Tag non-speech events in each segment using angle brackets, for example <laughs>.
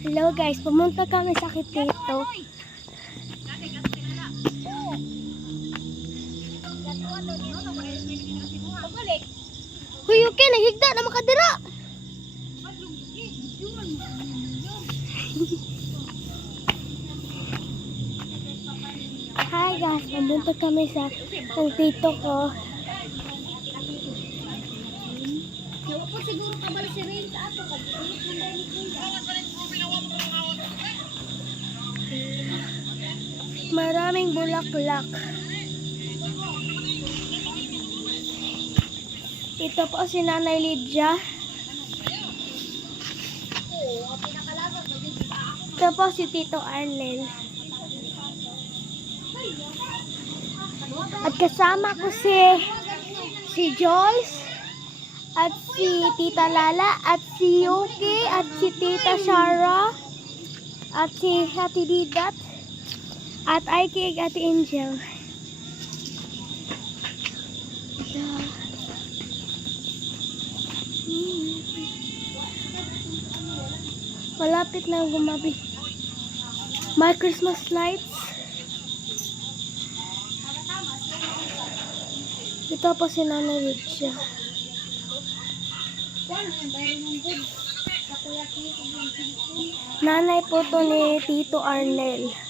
Hello guys, pumunta kami sa Kitito. Huy, okay, nahigda na makadira. <laughs> Hi guys, pumunta kami sa ng tito ko. Siguro ka bala si Rain sa ato pag ilit man Maraming bulaklak. Ito po si Nanay Lydia. Ito po si Tito Arnel. At kasama ko si si Joyce at si Tita Lala at si Yuki at si Tita Shara at si Ate Didat at Aiki at Ate Angel. Malapit na gumabi. My Christmas lights. Ito po si ng Pilipin. Nanay po to ni Tito Arnel.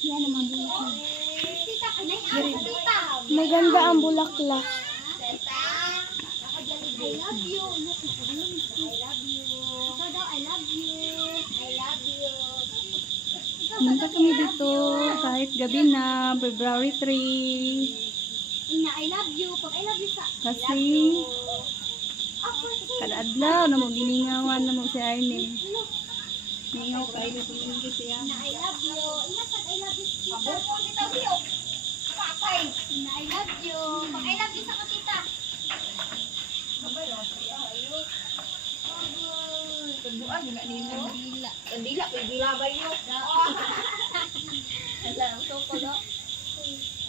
Yan naman bulak Maganda ang bulaklak. I love you. I love you. Ikaw daw, I love you. I love you. Pumunta kami dito kahit gabi na, February 3. Ina, I love you. Pag I love you sa... Kasi Ako, kada adlaw na mo giningawan na mo si Arnel. Ningaw kayo dito mo siya. Ina, I love you. Ina, pag I love you sa tita. Abo, tita, Bio. Patay. Ina, I love you. Pag I love you sa katita. Pagbuan na ni Mandila. Kandila, kandila ba yun? Alam, so ko do.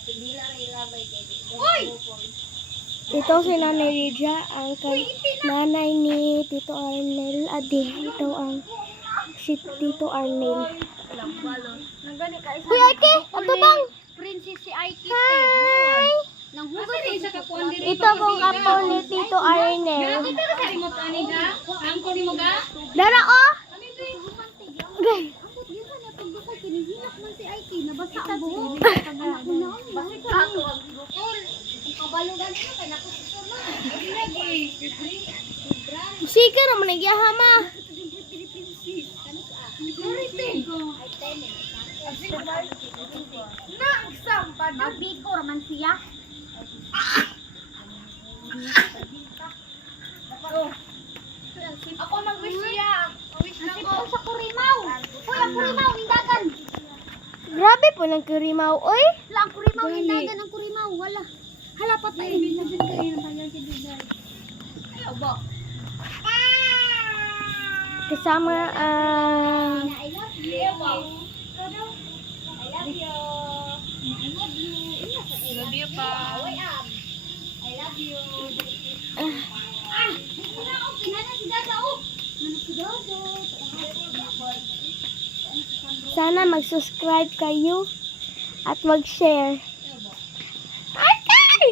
Kandila rin ilabay kayo. Uy! Ito si Nanay Lydia, ang kan- nanay ni Tito Arnel. Adi, ito ang si Tito Arnel. Kuya Ate, ato bang? Princess si Aiki. Hi! Nang. Ito pong apo ni Tito Arnel. Dara oh! Gay. Ako, di ba niya pagbukay, kinihilak man si Aiki, nabasa ang buhok. Ako na, basta ako ang bukol. Ang kabalugan ko, kaya nakususo na. Sige ra man nagyahama. Mabiko raman siya. Ako mag-wish siya. Nasip ko sa kurimaw. Uy, ang kurimaw, hindagan. Grabe po ng kurimaw, oy. Wala, ang kurimaw, hindagan ang kurimaw. Wala. Hala, patay. Kasama ang I love you. I love you. I love you. I love you pa. I love you. Ah, kinana si Dada, oh. Kinana si Dada. Sana mag-subscribe kayo at mag-share. Ay, ay!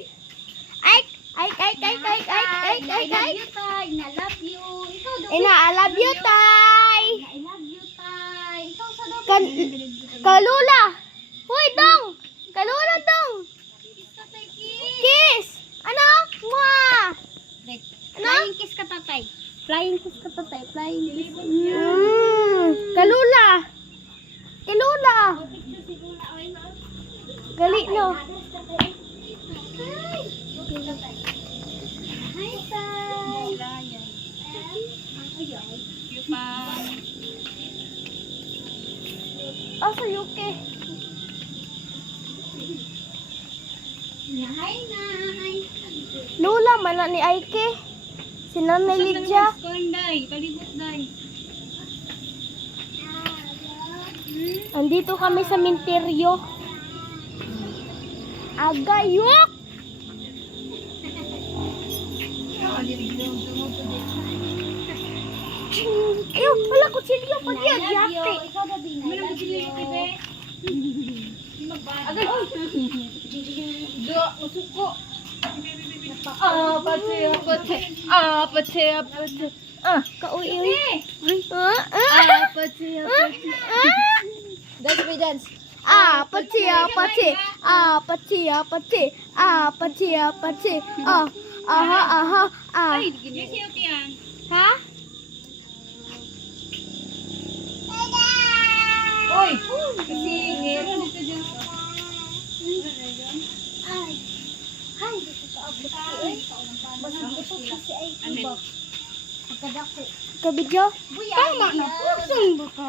Ay, ay, ay, ay, ay, ay, ay, ay, I ay. love you, Tay. I love you. Daw. Ina, I love you, Tay. I love you, Tay. Ikaw sa kalula. Hoy, Kalula dong. Kiss. Ano? Mwah. Ano? Flying kiss ka tatay. Flying kiss ka tatay. Flying kiss. Mm. Kalula. Kalula. Gali no. Hi, tay. Yupa. Asa yuke? Hi, nay. Lula mana ni Aike. Si Nanay Lydia. Kuan day, palibot day. Andito kami sa minteryo. Agayok! Ayaw, wala ko silyo pag yan. Yate. Ikaw na din. I love you. Ah, Apa sih? Apa sih? Apa sih? Apa sih? Ah, kau uyu. Apa sih? Apa sih? Dance, dance. Apa sih? Apa sih? Apa sih? Apa sih? Apa sih? Apa sih? Oh, aha, aha, ah. Ay, gini. Hah? Oy, kasi meron ito dyan. Kabidyo? Tama na. Saan ba ka?